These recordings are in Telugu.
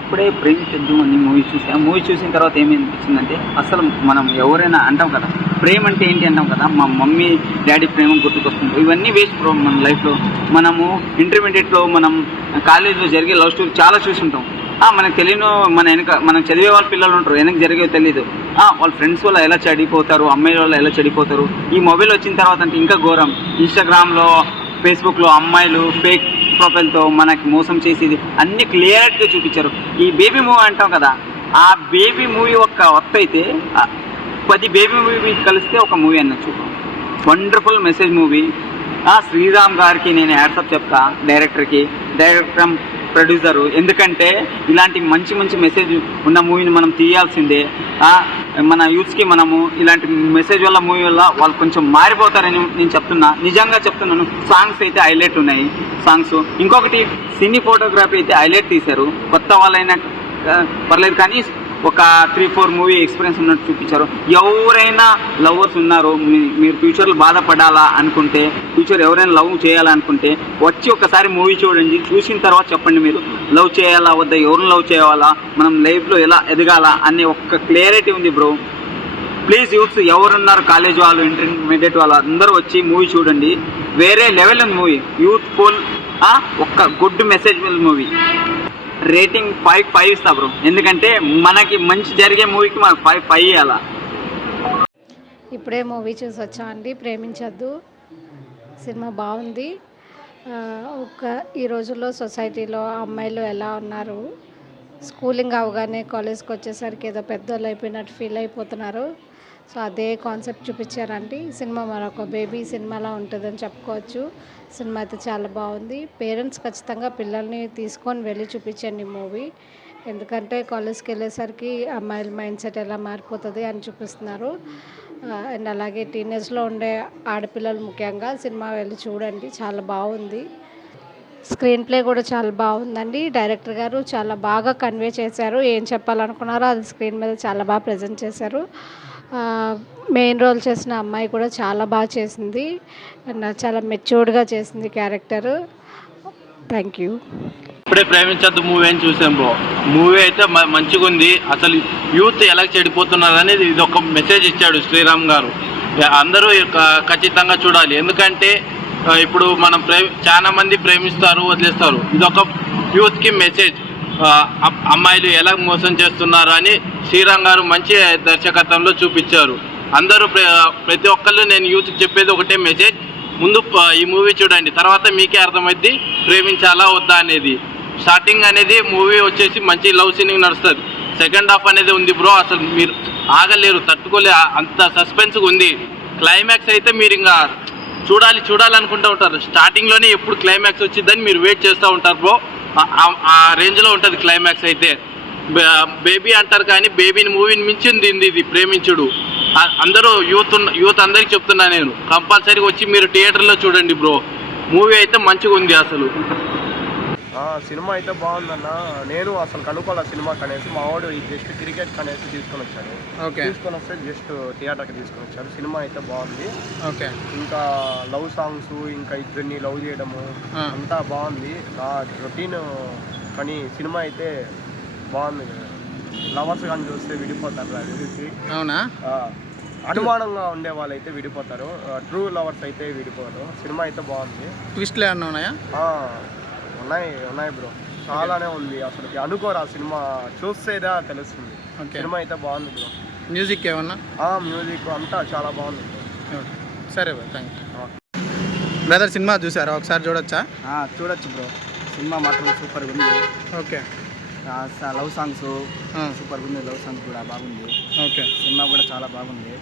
ఇప్పుడే ప్రేమించొద్దు అని మూవీ చూసా. మూవీ చూసిన తర్వాత ఏమనిపించిందంటే అసలు మనం ఎవరైనా అంటాం కదా ప్రేమ అంటే ఏంటి అంటాం కదా, మా మమ్మీ డాడీ ప్రేమ గుర్తుకొస్తుంది. ఇవన్నీ వేస్ట్ బ్రో. మన లైఫ్లో మనము ఇంటర్మీడియట్లో మనం కాలేజీలో జరిగే లవ్ స్టోరీ చాలా చూసుంటాం. మనకు తెలియని మనం చదివే వాళ్ళ పిల్లలు ఉంటారు, వెనక జరిగేవి తెలియదు. వాళ్ళ ఫ్రెండ్స్ వల్ల ఎలా చెడిపోతారు, అమ్మాయిల వల్ల ఎలా చెడిపోతారు. ఈ మొబైల్ వచ్చిన తర్వాత అంటే ఇంకా ఘోరం. ఇన్స్టాగ్రామ్లో ఫేస్బుక్లో అమ్మాయిలు ఫేక్ ప్రొఫైల్తో మనకి మోసం చేసేది అన్ని క్లియర్గా చూపించారు. ఈ బేబీ మూవీ అంటాం కదా, ఆ బేబీ మూవీ ఒక్క అయితే 10 బేబీ మూవీ కలిస్తే ఒక మూవీ అనొచ్చు. Wonderful message movie. శ్రీరామ్ గారికి నేను యాడ్సప్ చెప్తా, డైరెక్టర్ ప్రొడ్యూసరు. ఎందుకంటే ఇలాంటి మంచి మంచి మెసేజ్ ఉన్న మూవీని మనం తీయాల్సిందే. మన యూత్స్కి మనము ఇలాంటి మెసేజ్ వల్ల మూవీ వల్ల వాళ్ళు కొంచెం మారిపోతారని నేను చెప్తున్నా, నిజంగా చెప్తున్నాను. సాంగ్స్ అయితే హైలైట్ ఉన్నాయి. సాంగ్స్ ఇంకొకటి సినీ ఫోటోగ్రఫీ అయితే హైలైట్ తీశారు. కొత్త వాళ్ళైనా పర్లేదు కానీ ఒక 3-4 మూవీ ఎక్స్పీరియన్స్ ఉన్నట్టు చూపించారు. ఎవరైనా లవర్స్ ఉన్నారు, మీరు ఫ్యూచర్లో బాధపడాలా అనుకుంటే, ఫ్యూచర్ ఎవరైనా లవ్ చేయాలనుకుంటే వచ్చి ఒకసారి మూవీ చూడండి. చూసిన తర్వాత చెప్పండి మీరు లవ్ చేయాలా వద్దా, ఎవరిని లవ్ చేయాలా, మనం లైఫ్లో ఎలా ఎదగాలా అనే ఒక క్లియరిటీ ఉంది బ్రో. ప్లీజ్ యూత్స్ ఎవరున్నారు, కాలేజ్ వాళ్ళు, ఇంటర్మీడియట్ వాళ్ళు అందరూ వచ్చి మూవీ చూడండి. వేరే లెవెల్ ఉంది మూవీ. యూత్ఫుల్, ఒక గుడ్ మెసేజ్ మూవీ. రేటింగ్ 5 ఇస్తా బ్రో. ఎందుకంటే మనకి మంచి జరిగే మూవీకి మనకు 5 ఇవ్వాలా. ఇప్పుడే మూవీ చూసి వచ్చా అండి, ప్రేమించొద్దు. సినిమా బాగుంది. ఈ రోజుల్లో సొసైటీలో అమ్మాయిలు ఎలా ఉన్నారు, స్కూలింగ్ అవగానే కాలేజ్కి వచ్చేసరికి ఏదో పెద్దోళ్ళు అయిపోయినట్టు ఫీల్ అయిపోతున్నారు. సో అదే కాన్సెప్ట్ చూపించారండి. సినిమా మరొక బేబీ సినిమాలా ఉంటుందని చెప్పుకోవచ్చు. సినిమా అయితే చాలా బాగుంది. పేరెంట్స్ ఖచ్చితంగా పిల్లల్ని తీసుకొని వెళ్ళి చూపించండి మూవీ. ఎందుకంటే కాలేజ్కి వెళ్ళేసరికి అమ్మాయిల మైండ్ సెట్ ఎలా మారిపోతుంది అని చూపిస్తున్నారు. అండ్ అలాగే టీనేజ్లో ఉండే ఆడపిల్లలు ముఖ్యంగా సినిమా వెళ్ళి చూడండి, చాలా బాగుంది. స్క్రీన్ ప్లే కూడా చాలా బాగుందండి. డైరెక్టర్ గారు చాలా బాగా కన్వే చేశారు. ఏం చెప్పాలనుకున్నారో అది స్క్రీన్ మీద చాలా బాగా ప్రజెంట్ చేశారు. మెయిన్ రోల్ చేసిన అమ్మాయి కూడా చాలా బాగా చేసింది. చాలా మెచ్యూర్డ్గా చేసింది క్యారెక్టర్. Thank you. ఇప్పుడే ప్రేమించద్దు మూవీ అని చూసాం బ్రో. మూవీ అయితే మంచిగా ఉంది. అసలు యూత్ ఎలా చెడిపోతున్నారు అనేది ఇది ఒక మెసేజ్ ఇచ్చాడు శ్రీరామ్ గారు. అందరూ ఖచ్చితంగా చూడాలి. ఎందుకంటే ఇప్పుడు మనం చాలా మంది ప్రేమిస్తారు, వదిలేస్తారు. ఇదొక యూత్కి మెసేజ్. అమ్మాయిలు ఎలా మోసం చేస్తున్నారు అని శ్రీరామ్ గారు మంచి దర్శకత్వంలో చూపించారు. అందరూ ప్రతి ఒక్కళ్ళు నేను యూత్కి చెప్పేది ఒకటే మెసేజ్, ముందు ఈ మూవీ చూడండి, తర్వాత మీకే అర్థమైంది ప్రేమించాలా వద్దా అనేది. స్టార్టింగ్ అనేది మూవీ వచ్చేసి మంచి లవ్ సీన్ నడుస్తుంది. సెకండ్ హాఫ్ అనేది ఉంది బ్రో, అసలు మీరు ఆగలేరు, తట్టుకోలే, అంత సస్పెన్స్గా ఉంది. క్లైమాక్స్ అయితే మీరు ఇంకా చూడాలనుకుంటూ ఉంటారు. స్టార్టింగ్లోనే ఎప్పుడు క్లైమాక్స్ వచ్చిందని మీరు వెయిట్ చేస్తూ ఉంటారు బ్రో. ఆ రేంజ్లో ఉంటుంది క్లైమాక్స్ అయితే. బేబీ అంటారు కానీ బేబీని మూవీని మించింది ఇది ప్రేమించుడు. అందరూ యూత్ అందరికి చెప్తున్నా నేను, కంపల్సరీగా వచ్చి మీరు థియేటర్లో చూడండి బ్రో. మూవీ అయితే మంచిగా ఉంది అసలు. సినిమా అయితే బాగుందన్న. నేను అసలు కనుక్కోలే సినిమాకి అనేసి, మా వాడు జస్ట్ క్రికెట్ అనేసి తీసుకొని వచ్చాడు. తీసుకొని వస్తే జస్ట్ థియేటర్కి తీసుకొని వచ్చాడు. సినిమా అయితే బాగుంది. ఇంకా లవ్ సాంగ్స్, ఇంకా ఇద్దరిని లవ్ చేయడము అంతా బాగుంది. రొటీన్ కానీ సినిమా అయితే బాగుంది. లవర్స్ కానీ చూస్తే విడిపోతారు అది. అవునా? అనుమానంగా ఉండే వాళ్ళు అయితే విడిపోతారు, ట్రూ లవర్స్ అయితే విడిపోతారు. సినిమా అయితే బాగుంది. ట్విస్ట్లు ఏమన్నా ఉన్నాయా? ఉన్నాయి బ్రో, చాలానే ఉంది. అసలు అనుకోరా, సినిమా చూస్తేదా తెలుస్తుంది. సినిమా అయితే బాగుంది బ్రో. మ్యూజిక్ ఏమన్నా? మ్యూజిక్ అంతా చాలా బాగుంది బ్రో. సరే bro, thank you. Brother cinema చూసారా? ఒకసారి చూడొచ్చా? చూడొచ్చు బ్రో. సినిమా మాత్రం సూపర్గా ఉంది. ఓకే. లవ్ సాంగ్స్ సూపర్గా ఉంది. లవ్ సాంగ్స్ కూడా బాగుంది. ఓకే. సినిమా కూడా చాలా బాగుంది.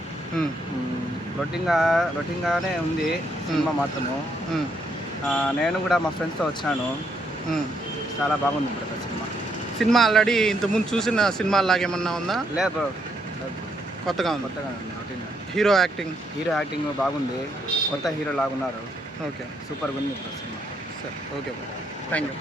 రొటీన్గానే ఉంది సినిమా మాత్రము. నేను కూడా మా ఫ్రెండ్స్తో వచ్చాను. చాలా బాగుంది బ్రదర్ సినిమా. ఆల్రెడీ ఇంతకుముందు చూసిన సినిమా లాగేమన్నా ఉందా? లేదు బ్రో, కొత్తగా ఉంది. రొటీన్గా. హీరో యాక్టింగ్ బాగుంది. కొత్త హీరో లాగున్నారు. ఓకే. సూపర్గా ఉంది సినిమా. సరే, ఓకే బ్రో, థ్యాంక్ యూ.